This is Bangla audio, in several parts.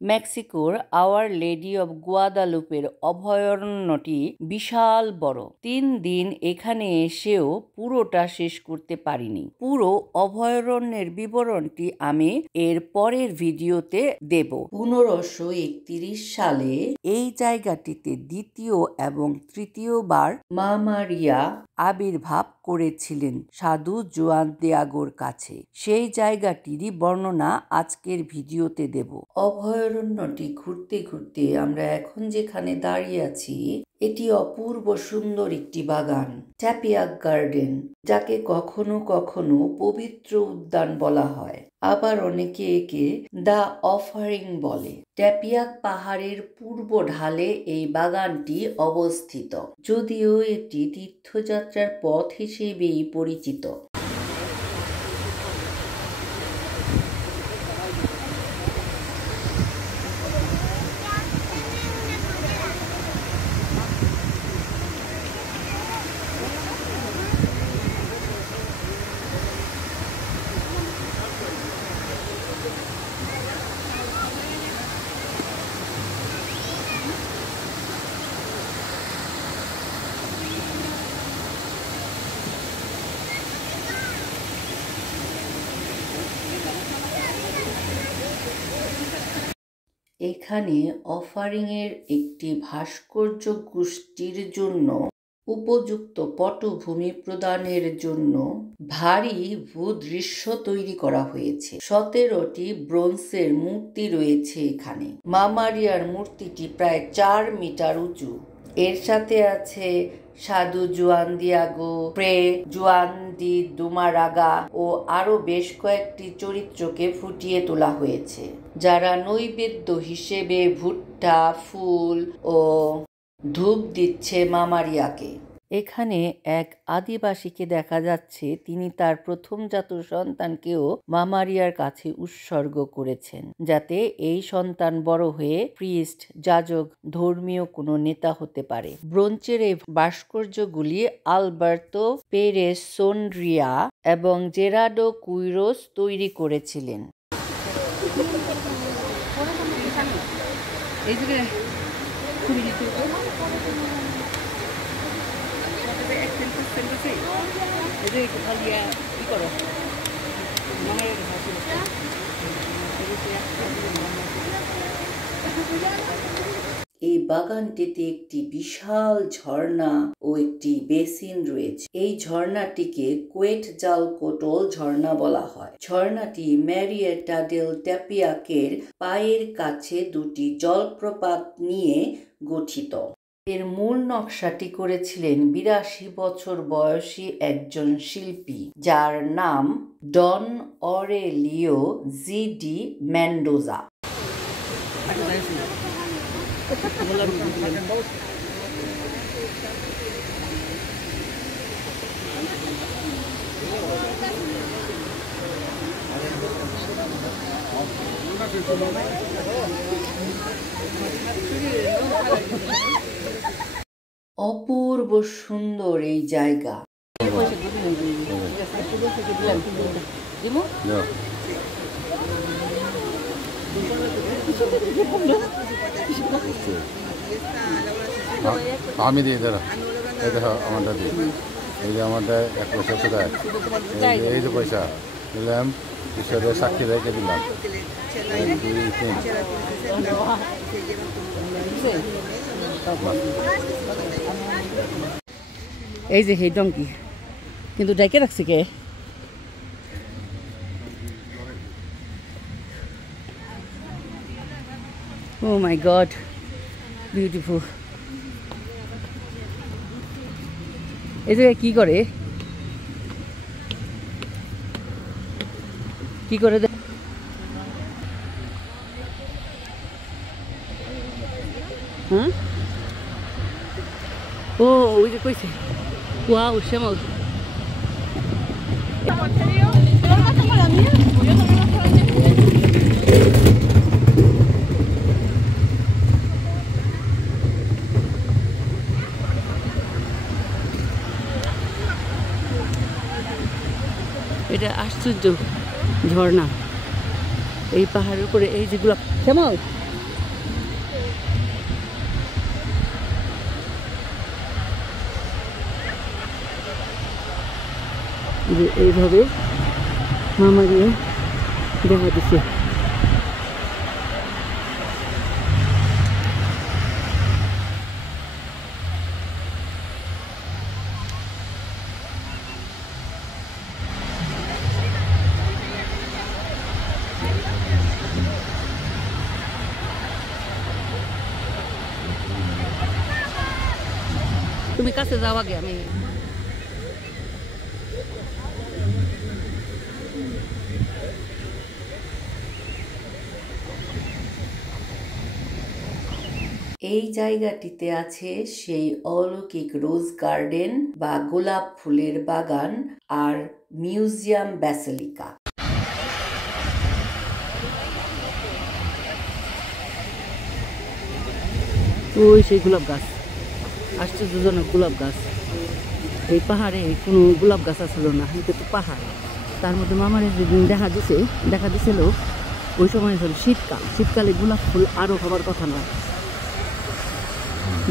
মেক্সিকোর আওয়ার লেডি অব গুয়াদালুপের অভয়ারণ্যটি বিশাল বড়। 3 দিন এখানে এসেও পুরোটা শেষ করতে পারিনি। পুরো অভয়ারণ্যের বিবরণটি আমি এর পরের ভিডিওতে দেব। 1531 সালে এই জায়গাটিতে দ্বিতীয় এবং তৃতীয়বার মা মারিয়া আবির্ভাব করেছিলেন সাধু জুয়ান দিয়াগোর কাছে। সেই জায়গাটিরই বর্ণনা আজকের ভিডিওতে দেব। অভয়ারণ্যটি ঘুরতে ঘুরতে আমরা এখন যেখানে দাঁড়িয়ে আছি এটি অপূর্ব সুন্দর একটি বাগান, ট্যাপিয়াক গার্ডেন, যাকে কখনো কখনো পবিত্র উদ্যান বলা হয়। আবার অনেকে একে দ্য অফারিং বলে। ট্যাপিয়াক পাহাড়ের পূর্ব ঢালে এই বাগানটি অবস্থিত, যদিও এটি তীর্থযাত্রার পথ হিসেবেই পরিচিত। এখানে অফারিংয়ের একটি ভাস্কর্য গোষ্ঠীর জন্য উপযুক্ত পটভূমি প্রদানের জন্য ভারী ভূদৃশ্য তৈরি করা হয়েছে। 17টি ব্রোঞ্জের মূর্তি রয়েছে এখানে। মা মারিয়ার মূর্তিটি প্রায় 4 মিটার উঁচু। এর সাথে আছে সাধু জুয়ান দিয়াগো, প্রে জুয়ান দি দুমারাগা ও আরো বেশ কয়েকটি চরিত্রকে ফুটিয়ে তোলা হয়েছে, যারা নৈবেদ্য হিসেবে ভুট্টা, ফুল ও ধূপ দিচ্ছে মা মারিয়াকে। এখানে এক আদিবাসীকে দেখা যাচ্ছে, তিনি তার প্রথমজাত সন্তানকেও মা মারিয়ার কাছে উৎসর্গ করেছেন, যাতে এই সন্তান বড় হয়ে প্রিস্ট, যাজক, ধর্মীয় কোনো নেতা হতে পারে। ব্রোঞ্জের এই ভাস্কর্যগুলি আলবার্তো পেরেস সোনরিয়া এবং জেরাডো কুইরোস তৈরি করেছিলেন। এই বাগানটিতে একটি বিশাল ঝর্ণা ও একটি বেসিন রয়েছে। এই ঝর্ণাটিকে কোয়েটজালকোটল ঝর্ণা বলা হয়। ঝর্ণাটি ম্যারিয়েটা ডেল ট্যাপিয়াকের পায়ের কাছে দুটি জলপ্রপাত নিয়ে গঠিত। এর মূল নকশাটি করেছিলেন 82 বছর বয়সী একজন শিল্পী, যার নাম ডন অরেলিও জি ডি মেন্ডোজা। অপূর্ব সুন্দর এই জায়গা। আমি দিয়ে দাঁড়া, এই দেখো আমারটা দিই, এই যে আমারটা 1 পয়সা কোথায়, এই যে পয়সা দিলাম, ঈশ্বরের সাক্ষী রেখে দিলাম, 1 2 3। এই যে সেই ডঙ্কি, কিন্তু ডাইকে রাখছে কে? Oh my God, beautiful. এই যে কি করে হ্যাঁ? ও ওই যে কইছে, ওয়াও শ্যামল। এটা আশ্চর্য ঝর্ণা। এই পাহাড়ের উপরে এই যেগুলো শ্যামল যে এইভাবে মামারিয়া দেখা দিচ্ছে। তুমি কাছে যাও আগে, আমি এই জায়গাটিতে আছে সেই অলৌকিক রোজ গার্ডেন বা গোলাপ ফুলের বাগান আর মিউজিয়াম ব্যাসিলিকা। ওই সেই গোলাপ গাছ, আশ্চর্যজনক গোলাপ গাছ। এই পাহাড়ে কোনো গোলাপ গাছ আসল না, এটা তো পাহাড়। তার মধ্যে মামারে যেদিন দেখা দিছিল ওই সময় হল শীতকালে গোলাপ ফুল আরও হবার কথা না।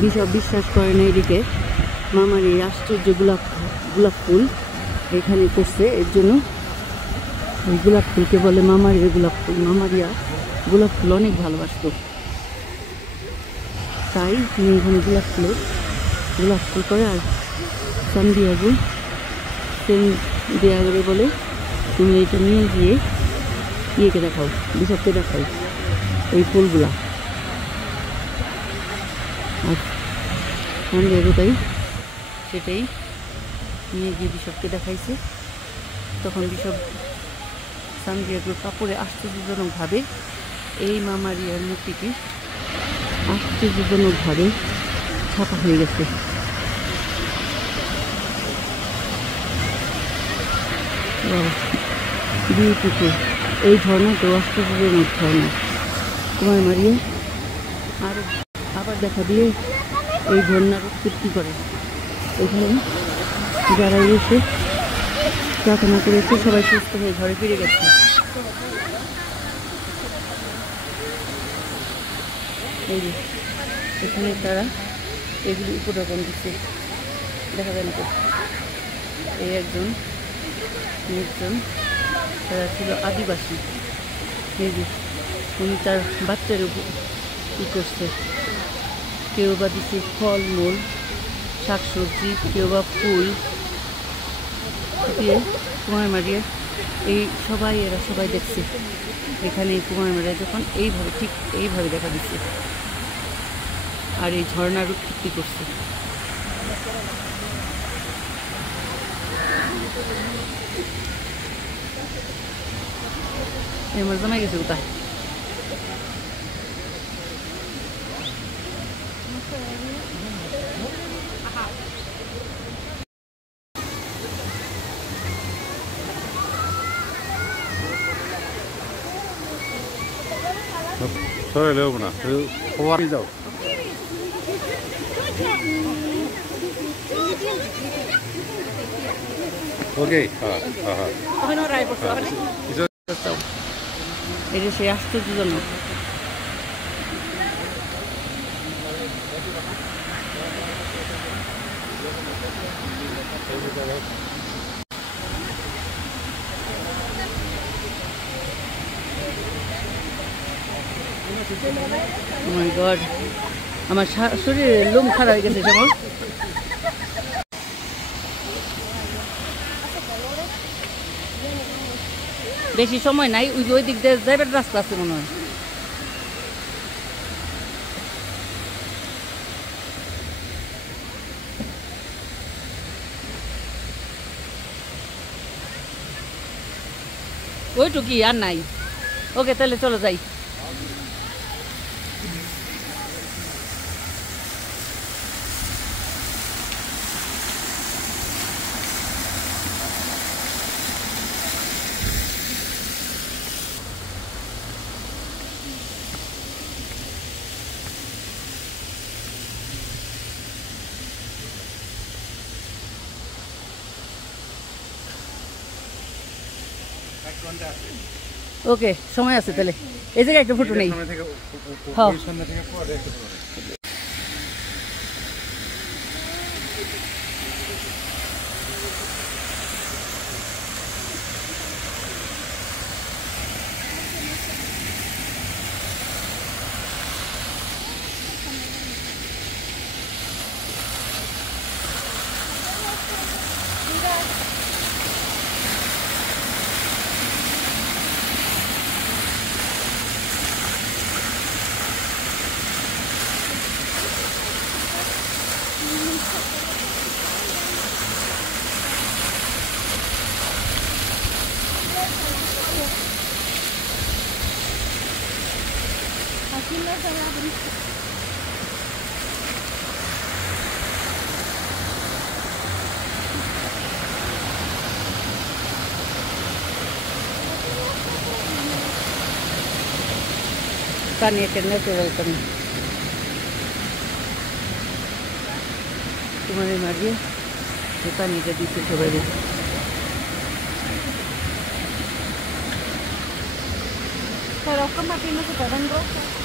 বিশপ বিশ্বাস করেন এইদিকে মামার এই আশ্চর্য গোলাপ ফুল এখানে করছে, এর জন্য এই গোলাপ ফুলকে বলে মামারিয়া গোলাপ ফুল। মামারিয়া গোলাপ ফুল অনেক ভালোবাসত, তাই তিনি এখানে গোলাপ ফুল করে। আর সান্দিয়াগো দেয়া করে বলে তুমি এইটা নিয়ে গিয়ে ইয়েকে দেখাও, বিশপকে দেখাও এই ফুলগুলা। আর সান্দিয়াগো তাই সেটাই নিয়ে গিয়ে বিশপকে দেখাইছে। তখন বিশপ সান্দিয়াগোর কাপড়ে আশ্চর্যজনকভাবে এই মামারিয়ার মূর্তিটি আশ্চর্যজনকভাবে ছাপা হয়ে গেছে। বিউটিফুল এই ঝর্ণাটাও আশ্চর্যজনক ঝর্ণা। কুমার মারিয়া আর আবার দেখা দিয়ে এই ঝর্ণার তৃপ্তি করে। এখানে যারা এসে প্রার্থনা করেছে সবাই সুস্থ হয়ে ঘরে ফিরে গেছে। এই যে এখানে তারা এগুলি উপঢৌকন দিচ্ছে, দেখা যায় না। এই একজন তারা ছিল আদিবাসী। এই যে উনি তার বাচ্চার উপর কী করছে, কেউ বা দিচ্ছে ফলমূল শাকসবজি, কেউ বা ফুল দিয়ে কুমার মারিয়া এরা সবাই দেখছে। এখানে কুমার মারিয়া যখন ঠিক এইভাবে দেখা দিচ্ছে আর এই ঝর্ণার উৎপত্তি করছে। আমার জামাই গেছে কোথায়? সরে লেব না, যাও। ওকে, এটা সে আশ্চর্যজনক। Oh my God, আমার শরীরে লোম খারাপ হয়ে গেছে যেমন। বেশি সময় নাই, ওই দিক দিয়ে যাইবার রাস্তা আছে মনে হয়। ওইটুকি আর নাই। ওকে, তাহলে চলো যাই। ওকে, সময় আছে তাহলে। এই জায়গায় একটা ফটো নেই। হ্যাঁ, পানি একটা ন্যাচারাল পানি তোমার মারিয়ে এই পানিটা দিচ্ছে সবাই Pero es como aquí no se pueden gozar.